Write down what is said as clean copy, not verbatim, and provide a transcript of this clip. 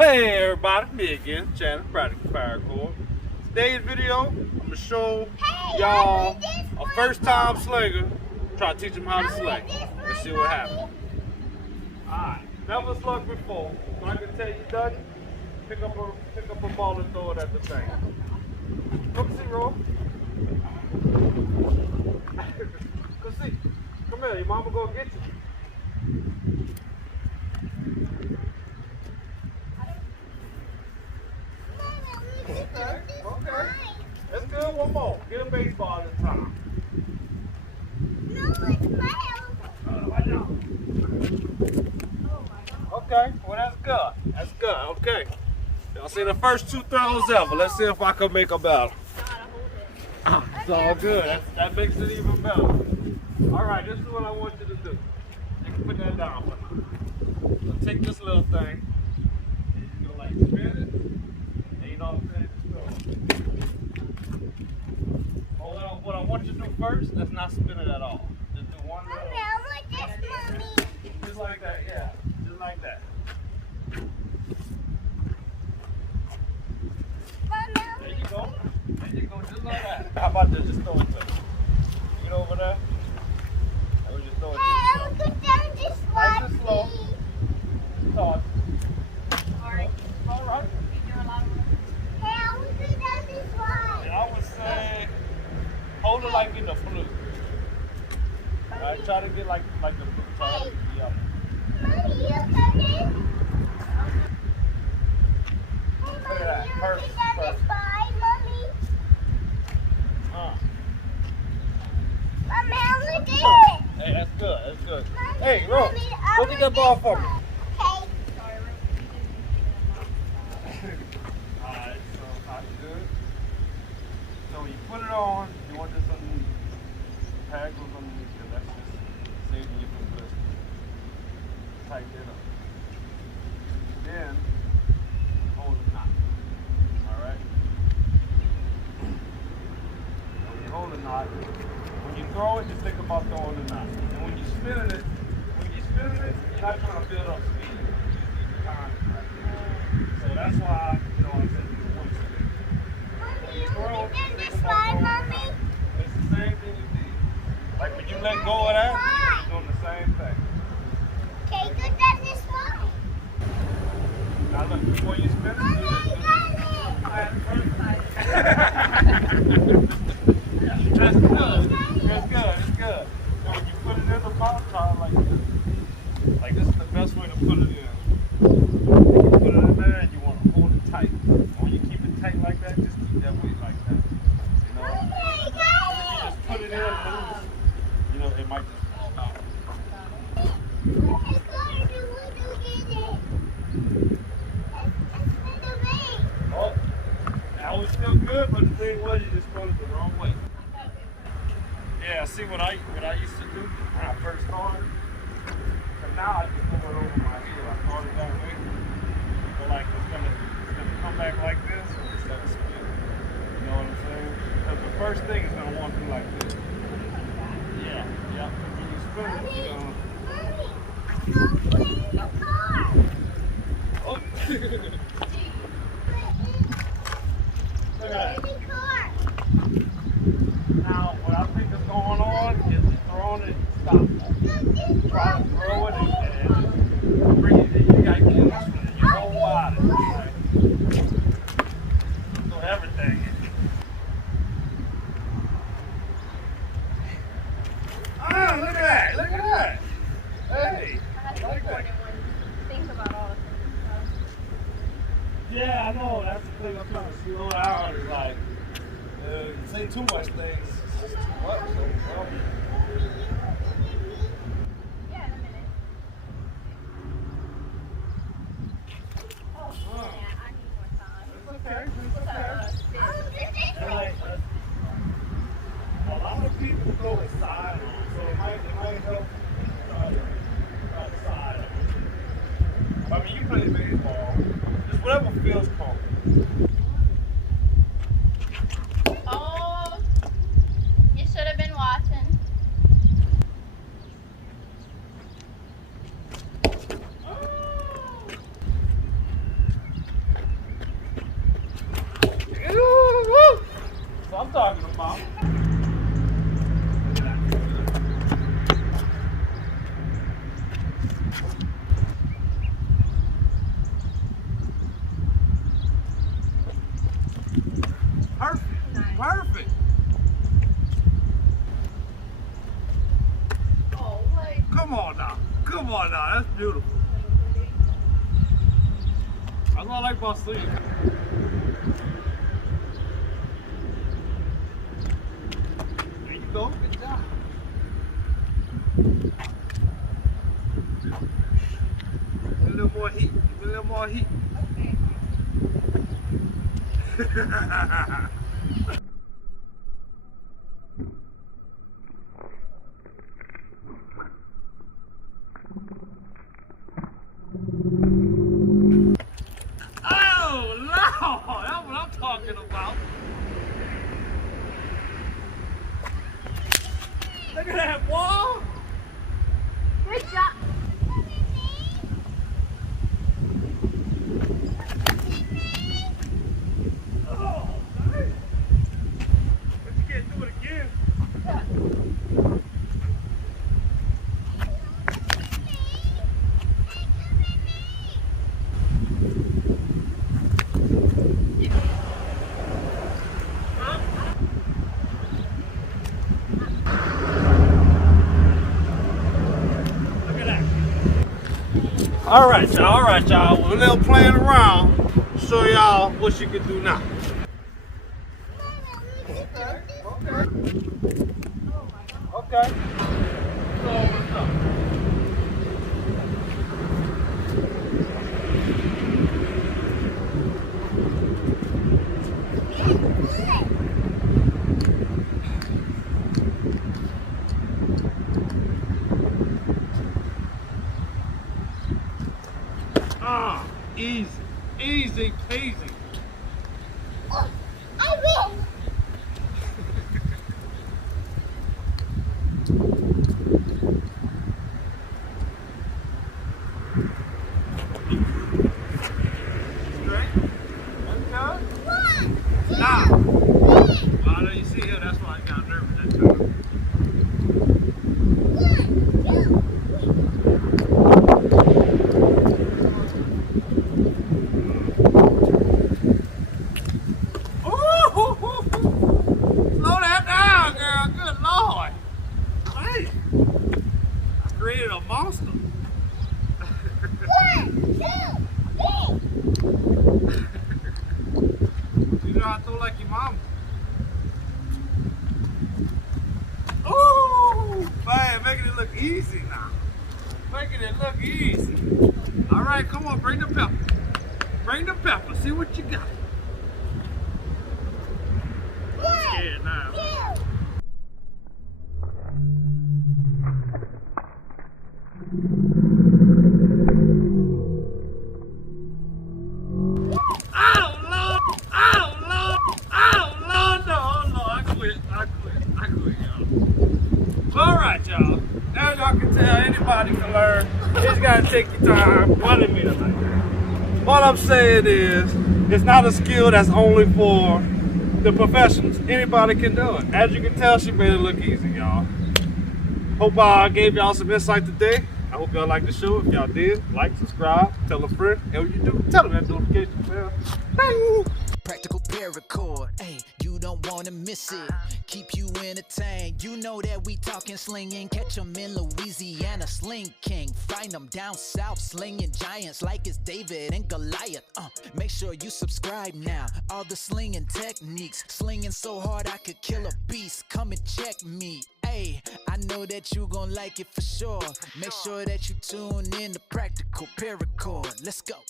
Hey everybody, me again, Channel Paracord. Today's video, I'm gonna show y'all a first time slinger. Try to teach them how to sling. Let's see what happens. Alright, never slung before. So I can tell you nothing. Pick up a ball and throw it at the thing. Come see, Ro. Come see. Come here, your mama gonna get you. Okay. That's good. One more. Get a baseball this time. No, it's my Okay. Well, that's good. That's good. Okay. Y'all see the first two throws ever. Let's see if I can make a better. It's all good. That makes it even better. All right. This is what I want you to do. You can put that down for me. So take this little thing. And you go like spin it. And you know what I'm saying? What I want you to do first, let's not spin it at all. Just do one little. Mommy, I want this, Mommy. Just like that, yeah. Just like that. Mommy, There you go. There you go, just like that. How about this? Just throw it to me. Get over there. And we just throw it to hey, I want to go down this Nice one, and slow. please. Toss. Alright. All right. You do a lot of work. Hey, I want to go down this one. And I would say, hold it like in the flute. All right, try to get like the flute. Try to be up. Mommy, you got this? Hey, Look at Mommy, that. you First, want to go down first. this one, Mommy? Mommy, I want to do it. Hey, that's good. That's good. Mommy, Hey, Ro, Mommy, I go get that want ball this for me. one. Okay. Sorry, Rick. Alright, so that's good. So when you put it on, you want this underneath. Pad goes underneath because that's just saving you from twisting. Tighten it up. Then hold the knot. Alright? When you hold the knot, when you throw it, just think about throwing the knot. And when you're spinning it, you're not trying to build up speed. So that's why, you know what I'm saying, you want to do. Mommy, you want to do this one, Mommy? It's the same thing you did. Like when you let go of that, you're doing the same thing. Okay, go down this one. Now look, before you spin it, Mommy, do I this. got it. That's good. That's good. It's good. So when you put it in the bottom tile like this is the best way to put it in. You put it in there and you want to hold it tight. When you keep it tight like that, just keep that weight like that. You know what I mean? Mommy, I If got you just put it in loose, you know, it might just fall out. it. It's going to get it. It's for the ring. Oh, that was still good, but the thing was you just put it the wrong way. Yeah, see what I used to do when I first started? But now I just throw it over my head. I throw it that way. But like it's gonna come back like this instead of split. You know what I'm saying? Because the first thing is gonna want to be like this. Yeah, yeah. When you spin it, Mommy, you're gonna Mommy, go put it in the car. oh. Look at that. Put it in the car. Now, what I think is going on is you're throwing it, stop. Try to throw it and bring it in. You got to get it in your whole body. Right? So everything. Ah, look at that. Look at that. Hey. I had to I like record that. it when think about all the things. Yeah, I know. That's the thing I'm trying to slow down. Is like, say too much things. It's too much. So, Yeah, in a minute. Oh, yeah, I need more time. it's okay. It's okay. Sit. Like, a lot of people throw it side on, so it might help side. I mean, you play baseball, just whatever feels comfortable. Oh, you should have been watching. beautiful. That's what I like about slinging. There you go. Good job. Give me a little more heat. Give me a little more heat. Oh, Lord! That's what I'm talking about. Look at that wall. Good job. Oh, nice. But you can't do it again. Look at that. All right, y'all. We're a little playing around. Show y'all what you can do now. Okay. So what's up? Ah, easy, easy peasy. I will. Straight. Okay. One, two, Now. three. Well, I know you see here, that's why I got nervous that time. Ooh, slow that down, girl. Good Lord. Man, I created a monster. You know how to throw like your mama. Ooh, man, making it look easy now. Making it look easy. All right, come on, bring the pepper. Bring the pepper. See what you got. I'm scared now. Oh, Lord! Oh, Lord! Oh, Lord! No, oh, Lord! I quit, y'all. All right, y'all. As y'all can tell, anybody can learn. You just gotta take your time. 1 minute like that. What I'm saying is, it's not a skill that's only for the professionals. Anybody can do it. As you can tell, she made it look easy, y'all. Hope I gave y'all some insight today. I hope y'all liked the show. If y'all did, like, subscribe, tell a friend. And when you do, tell them that notification bell. Bang! Practical paracord, ayy, you don't wanna miss it. Keep you entertained, you know that we talking slinging. Catch 'em in Louisiana, Sling King. Find 'em down south, slinging giants like it's David and Goliath. Make sure you subscribe now. All the slinging techniques, slinging so hard I could kill a beast. Come and check me, ayy. I know that you gon' like it for sure. Make sure that you tune in to Practical Paracord. Let's go.